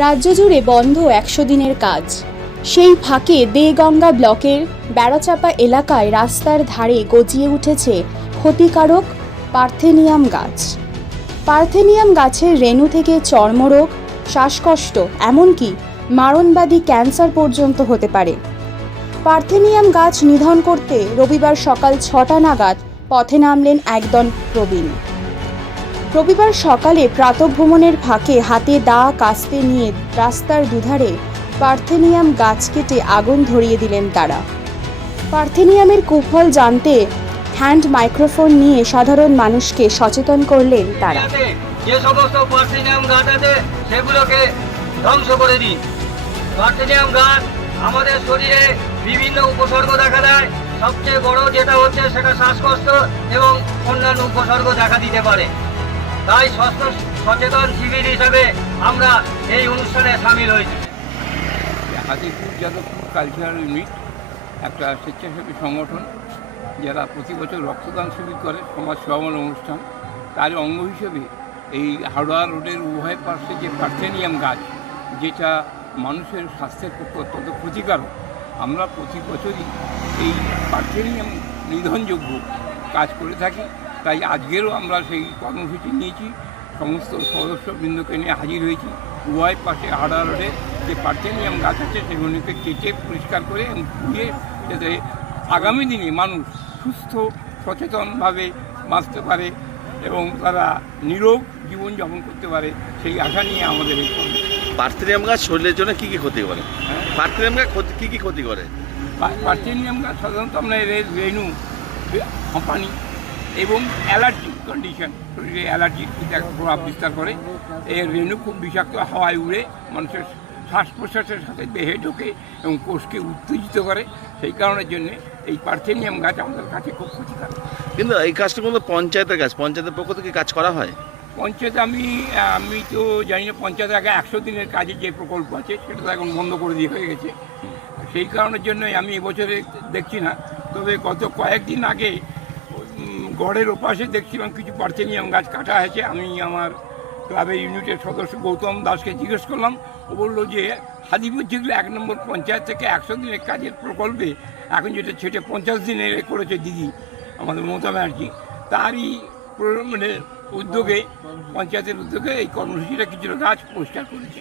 রাজ্য জুড়ে বন্ধ একশো দিনের কাজ। সেই ফাঁকে দেগঙ্গা ব্লকের বেড়াচাপা এলাকায় রাস্তার ধারে গজিয়ে উঠেছে ক্ষতিকারক পার্থেনিয়াম গাছ। পার্থেনিয়াম গাছের রেণু থেকে চর্মরোগ, শ্বাসকষ্ট, এমনকি মারণবাদী ক্যান্সার পর্যন্ত হতে পারে। পার্থেনিয়াম গাছ নিধন করতে রবিবার সকাল ছটা নাগাদ পথে নামলেন একদল প্রবীণ। রবিবার সকালে প্রাতভ্রমণের ফাঁকে হাতে দা কাস্তে নিয়ে রাস্তার দুধারে পার্থেনিয়াম গাছ কেটে আগুন ধরিয়ে দিলেন তারা। পার্থেনিয়ামের কুফল জানতে হ্যান্ড মাইক্রোফোন নিয়ে সাধারণ মানুষকে সচেতন করলেন তারা। যে সমস্ত পার্থেনিয়াম গাছ আছে, সেগুলোকে ধ্বংস করে দিন। পার্থেনিয়াম গাছ আমাদের শরীরে বিভিন্ন উপসর্গ দেখা দেয়। সবচেয়ে বড় যেটা হচ্ছে সেটা শ্বাসকষ্ট এবং অন্যান্য উপসর্গ দেখা দিতে পারে। তাই সচেতন শিবির হিসাবে আমরা এই অনুষ্ঠানে সামিল হয়েছি। হাতিপুর যাদবপুর কালচারাল ইউনিট একটা স্বেচ্ছাসেবী সংগঠন, যারা প্রতি বছর রক্তদান শিবির করে, সমাজ সেবামূলক অনুষ্ঠান। তার অঙ্গ হিসেবে এই হাওড়া রোডের উভয় পার্শ্বে যে পার্থেনিয়াম গাছ, যেটা মানুষের স্বাস্থ্যের পক্ষে অত্যন্ত ক্ষতিকারক, আমরা প্রতি বছরই এই পার্থেনিয়াম নিধনযোগ্য কাজ করে থাকি। তাই আজকেরও আমরা সেই কর্মসূচি নিয়েছি। সমস্ত সদস্যবৃন্দকে নিয়ে হাজির হয়েছি। উভয় পাশে হাওড়া রোডে যে পার্থেনিয়াম গাছ আছে সেগুলিকে কেটে পরিষ্কার করে এবং ধুয়ে যাতে আগামী দিনে মানুষ সুস্থ সচেতনভাবে বাঁচতে পারে এবং তারা নিরোগ জীবনযাপন করতে পারে সেই আশা নিয়ে আমাদের এই পার্থেনিয়াম গাছ শরীরের জন্য কী কী ক্ষতি করে? পার্থেনিয়াম গাছ ক্ষতি- কী কি ক্ষতি করে? পার্থেনিয়াম গাছ সাধারণত আমরা রেনু হাঁপানি এবং অ্যালার্জি কন্ডিশন শরীরে অ্যালার্জির প্রভাব বিস্তার করে। এর রেণু খুব বিষাক্ত হাওয়ায় উড়ে মানুষের শ্বাস প্রশ্বাসের সাথে দেহে ঢোকে এবং কোষকে উত্তেজিত করে। সেই কারণের জন্য এই পার্থেনিয়াম গাছ আমাদের কাছে খুব ক্ষতিকারক কিন্তু এই কাজটা কিন্তু পঞ্চায়েতের গাছ পঞ্চায়েতের পক্ষ থেকে কাজ করা হয়? পঞ্চায়েত আমি আমি তো জানি না পঞ্চায়েত আগে একশো দিনের কাজে যে প্রকল্প আছে সেটা তো এখন বন্ধ করে দিয়ে হয়ে গেছে। সেই কারণের জন্যই আমি এবছরে দেখছি না। তবে গত কয়েকদিন আগে গড়ের ওপাশে দেখছিলাম কিছু পার্থেনিয়াম গাছ কাটা হয়েছে। আমি আমার ক্লাবের ইউনিটের সদস্য গৌতম দাসকে জিজ্ঞেস করলাম। ও বলল যে হাদিপুর যেগুলো এক নম্বর পঞ্চায়েত থেকে একশো দিনের কাজের প্রকল্পে এখন যেটা ছেটে পঞ্চাশ দিনের করেছে দিদি, আমাদের মমতা ব্যানার্জি। তারই মানে উদ্যোগে, পঞ্চায়েতের উদ্যোগে এই কর্মসূচিটা কিছুটা গাছ পরিষ্কার করেছে।